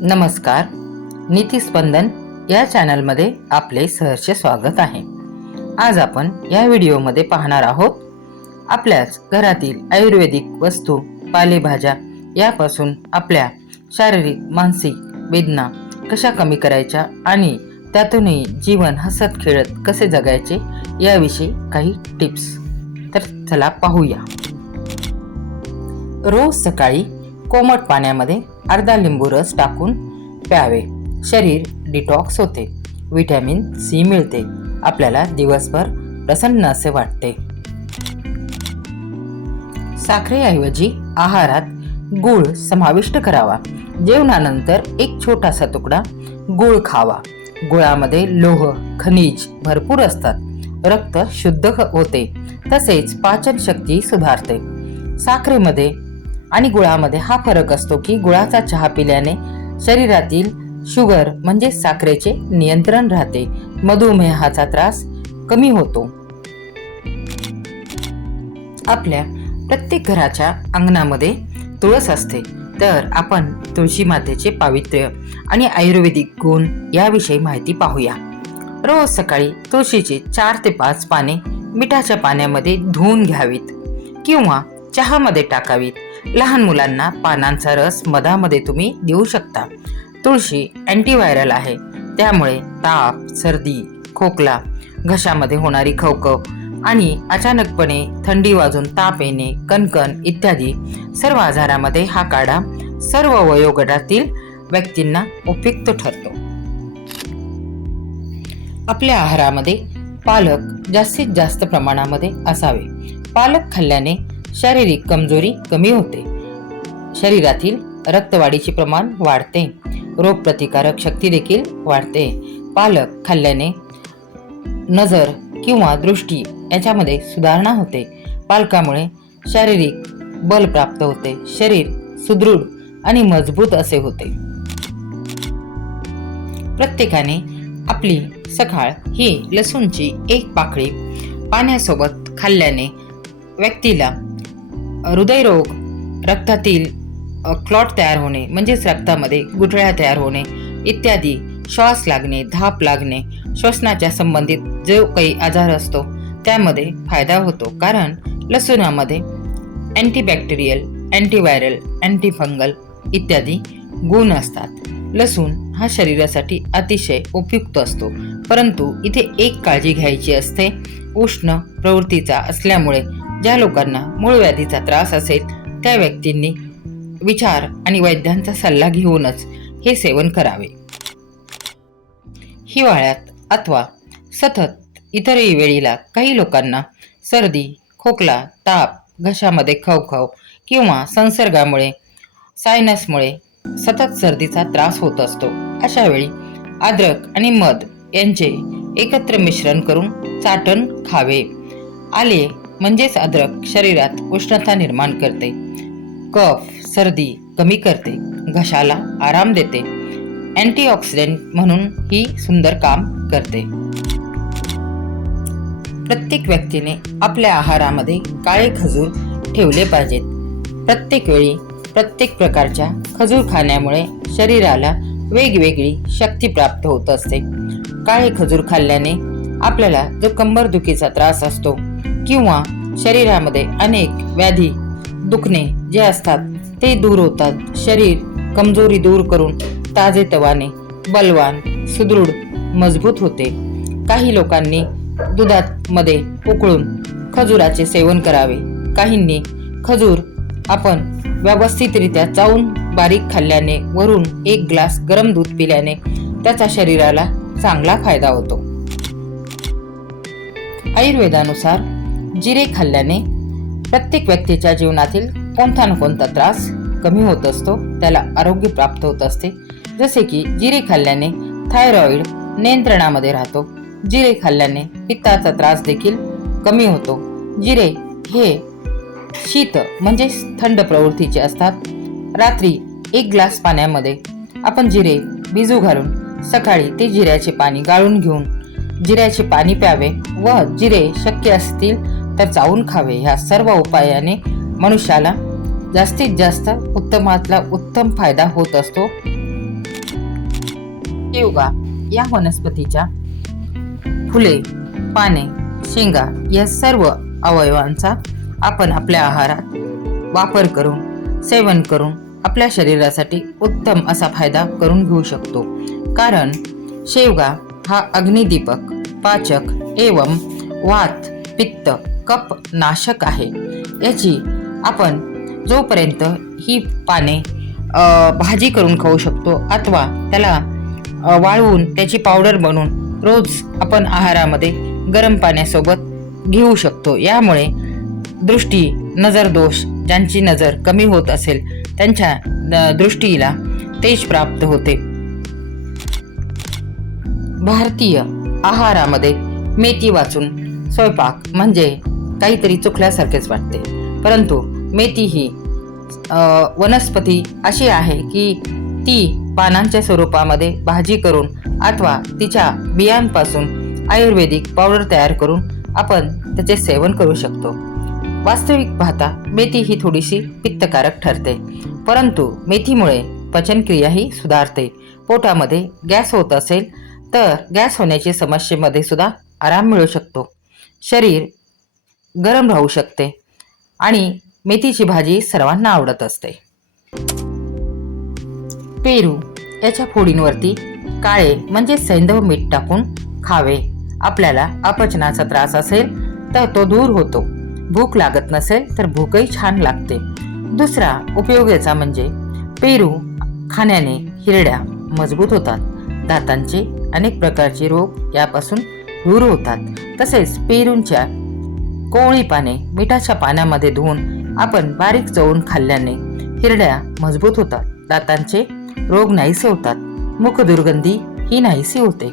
नमस्कार नीतिस्पंदन या चॅनलमध्ये आपले सहर्ष स्वागत आहे. आज आपण या व्हिडिओमध्ये पाहणार आहोत आपल्याच घरातील आयुर्वेदिक वस्तू पालेभाज्या यापासून आपल्या शारीरिक मानसिक वेदना कशा कमी करायच्या आणि त्यातूनही जीवन हसत खेळत कसे जगायचे याविषयी काही टिप्स. तर चला पाहूया. रोज सकाळी कोमट पाण्यामध्ये अर्धा लिंबू रस टाकून प्यावे. शरीर डिटॉक्स होते. विटॅमिन सी मिळते. आपल्याला दिवसभर प्रसन्न असे वाटते. साखरेऐवजी आहारात गूळ समाविष्ट करावा. जेवणानंतर एक छोटासा तुकडा गूळ खावा. गुळामध्ये लोह खनिज भरपूर असतात. रक्त शुद्ध होते. तसेच पाचन शक्ती सुधारते. साखरेमध्ये आणि गुळामध्ये हा फरक असतो की गुळाचा चहा पिल्याने शरीरातील शुगर म्हणजे साखरेचे नियंत्रण राहते. मधुमेहाचा त्रास कमी होतो. आपल्या प्रत्येक घराच्या अंगणामध्ये तुळस असते. तर आपण तुळशी मातेचे पावित्र्य आणि आयुर्वेदिक गुण याविषयी माहिती पाहूया. रोज सकाळी तुळशीची चार ते पाच पाने मिठाच्या पाण्यामध्ये धुवून घ्यावीत किंवा चहामध्ये टाकावीत. लहान मुलांना पानांचा रस मधामध्ये तुम्ही देऊ शकता. तुळशी अँटीव्हायरल आहे. त्यामुळे ताप सर्दी खोकला घशामध्ये होणारी खवखव आणि अचानकपणे थंडी वाजून ताप येणे कणकण इत्यादी सर्व आजारामध्ये हा काढा. सर्व वयोगटातील व्यक्तींना उपयुक्त ठरतो. आपल्या आहारामध्ये पालक जास्तीत जास्त प्रमाणामध्ये असावे. पालक खाल्ल्याने शारीरिक कमजोरी कमी होते. शरीरातील रक्तवाढीचे प्रमाण वाढते. रोगप्रतिकारक शक्ती देखील वाढते. पालक खाल्ल्याने नजर किंवा दृष्टी याच्यामध्ये सुधारणा होते. पालकामुळे शारीरिक बल प्राप्त होते. शरीर सुदृढ आणि मजबूत असे होते. प्रत्येकाने आपली सकाळ ही लसूणची एक पाकळी पाण्यासोबत खाल्ल्याने व्यक्तीला हृदयरोग रक्तातील क्लॉट तयार होणे म्हणजेच रक्तामध्ये गुठळ्या तयार होणे इत्यादी. श्वास लागणे धाप लागणे श्वसनाच्या संबंधित जो काही आजार असतो त्यामध्ये फायदा होतो. कारण लसूणामध्ये अँटीबॅक्टेरियल अँटीव्हायरल अँटीफंगल इत्यादी गुण असतात. लसूण हा शरीरासाठी अतिशय उपयुक्त असतो. परंतु इथे एक काळजी घ्यायची असते. उष्ण प्रवृत्तीचा असल्यामुळे ज्या लोकांना मूळ व्याधीचा त्रास असेल त्या व्यक्तींनी विचार आणि वैद्यांचा सल्ला घेऊनच हे सेवन करावे. हिवाळ्यात अथवा सतत इतरही वेळीला काही लोकांना सर्दी खोकला ताप घशामध्ये खवखव किंवा संसर्गामुळे सायनसमुळे सतत सर्दीचा त्रास होत असतो. अशा वेळी अद्रक आणि मध यांचे एकत्र मिश्रण करून चाटण खावे. आले म्हणजेच अद्रक शरीरात उष्णता निर्माण करते. कफ सर्दी कमी करते. घशाला आराम देते. अँटीऑक्सिडेंट म्हणून ही सुंदर काम करते. प्रत्येक व्यक्तीने आपल्या आहारामध्ये काळे खजूर ठेवले पाहिजेत. प्रत्येक वेळी प्रत्येक प्रकारच्या खजूर खाण्यामुळे शरीराला वेगवेगळी शक्ती प्राप्त होत असते. काळे खजूर खाल्ल्याने आपल्याला जो कंबरदुखीचा त्रास असतो किंवा शरीरामध्ये अनेक व्याधी दुखणे जे असतात ते दूर होतात. शरीर कमजोरी दूर करून ताजेतवाने बलवान सुदृढ मजबूत होते. काही लोकांनी दुधात मध्ये उकळून खजुराचे सेवन करावे. काहींनी खजूर आपण व्यवस्थितरित्या चावून बारीक खाल्ल्याने वरून एक ग्लास गरम दूध पिल्याने त्याचा शरीराला चांगला फायदा होतो. आयुर्वेदानुसार जिरे खाल्ल्याने प्रत्येक व्यक्तीच्या जीवनातील कोणता ना कोणता त्रास कमी होत असतो त्याला आरोग्य प्राप्त होत असते. जसे की जिरे खाल्ल्याने थायरॉइड नियंत्रणामध्ये राहतो. जिरे खाल्ल्याने पित्ताचा त्रास देखील कमी होतो. जिरे हे शीत म्हणजे थंड प्रवृत्तीचे असतात. रात्री एक ग्लास पाण्यामध्ये आपण जिरे भिजू घालून सकाळी ते जिऱ्याचे पाणी गाळून घेऊन जिऱ्याचे पाणी प्यावे व जिरे शक्य असतील तर चावून खावे ह्या सर्व उपायाने मनुष्याला जास्तीत जास्त उत्तमातला उत्तम फायदा होत असतो. शेवगा या वनस्पतीच्या फुले पाने शेंगा या सर्व अवयवांचा आपण आपल्या आहारात वापर करून सेवन करून आपल्या शरीरासाठी उत्तम असा फायदा करून घेऊ शकतो. कारण शेवगा हा अग्निदीपक पाचक एवं वात पित्त कप नाशक आहे. याची आपण जोपर्यंत ही पाने भाजी करून खाऊ शकतो अथवा त्याला वाळवून त्याची पावडर बनवून रोज आपण आहारामध्ये गरम पाण्यासोबत घेऊ शकतो. यामुळे दृष्टी नजर दोष ज्यांची नजर कमी होत असेल त्यांच्या दृष्टीला तेज प्राप्त होते. भारतीय आहारामध्ये मेथी वाचून स्वयंपाक म्हणजे काहीतरी चुकल्यासारखेच वाटते. परंतु मेथी ही वनस्पती अशी आहे की ती पानांच्या स्वरूपामध्ये भाजी करून अथवा तिच्या बियांपासून आयुर्वेदिक पावडर तयार करून आपण त्याचे सेवन करू शकतो. वास्तविक पाहता मेथी ही थोडीशी पित्तकारक ठरते. परंतु मेथीमुळे पचनक्रियाही सुधारते. पोटामध्ये गॅस होत असेल तर गॅस होण्याची समस्येमध्ये सुद्धा आराम मिळू शकतो. शरीर गरम राहू शकते आणि मेथीची भाजी सर्वांना आवडत असते. पेरू याच्या फोडींवरती काळे म्हणजे सैंधव मीठ टाकून खावे. आपल्याला अपचनाचा त्रास असेल तर तो दूर होतो. भूक लागत नसेल तर भूकही छान लागते. दुसरा उपयोगाचा म्हणजे पेरू खाण्याने हिरड्या मजबूत होतात. दातांचे अनेक प्रकारचे रोग यापासून दूर होतात. तसेच पेरूंच्या कोवळी पाने मिठाच्या पाण्यामध्ये धुवून आपण बारीक चवून खाल्ल्याने हिरड्या मजबूत होतात. दातांचे रोग नाहीसे होतात. मुख दुर्गंधी ही नाहीसी होते.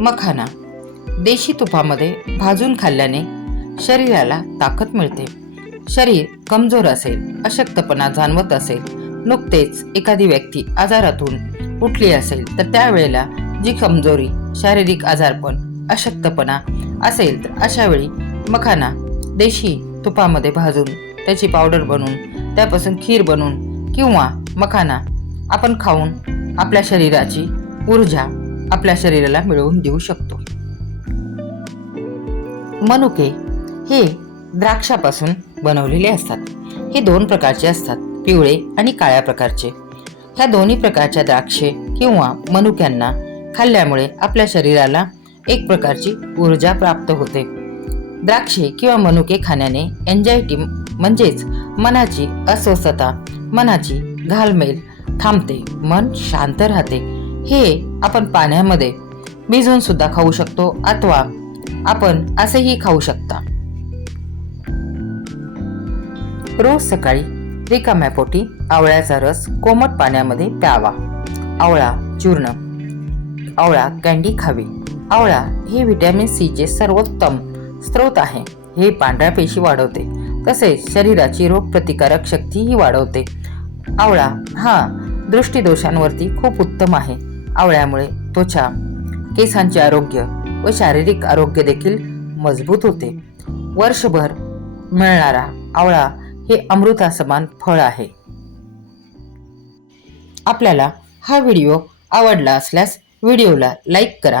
मखाना देशी तुपामध्ये भाजून खाल्ल्याने शरीराला ताकद मिळते. शरीर कमजोर असेल अशक्तपणा जाणवत असेल नुकतेच एखादी व्यक्ती आजारातून उठली असेल तर त्यावेळेला जी कमजोरी शारीरिक आजारपण अशक्तपणा असेल तर अशावेळी मखाना देशी तुपामध्ये भाजून त्याची पावडर बनवून त्यापासून खीर बनवून किंवा मखाना आपण खाऊन आपल्या शरीराची ऊर्जा आपल्या शरीराला मिळवून देऊ शकतो. मनुके हे द्राक्षापासून बनवलेले असतात. हे दोन प्रकारचे असतात पिवळे आणि काळ्या प्रकारचे. ह्या दोन्ही प्रकारच्या द्राक्षे किंवा मनुक्यांना खाल्ल्यामुळे आपल्या शरीराला एक प्रकारची ऊर्जा प्राप्त होते. द्राक्षे किंवा मनुके खाण्याने एन्झायटी म्हणजेच मनाची अस्वस्थता मनाची घालमेल थांबते मन शांत राहते. हे आपण पाण्यामध्ये भिजून सुद्धा खाऊ शकतो अथवा आपण असेही खाऊ शकता. रोज सकाळी रिकाम्या पोटी आवळ्याचा रस कोमट पाण्यामध्ये प्यावा. आवळा चूर्ण. आवळा कँडी खावी. आवळा हे व्हिटॅमिन सीचे सर्वोत्तम स्रोत आहे. हे पांढऱ्या पेशी वाढवते. तसेच शरीराची रोगप्रतिकारक शक्तीही वाढवते. आवळा हा दृष्टीदोषांवरती खूप उत्तम आहे. आवळ्यामुळे त्वचा केसांचे आरोग्य व शारीरिक आरोग्य देखील मजबूत होते. वर्षभर मिळणारा आवळा हे अमृतासमान फळ आहे. आपल्याला हा व्हिडिओ आवडला असल्यास व्हिडिओला लाईक करा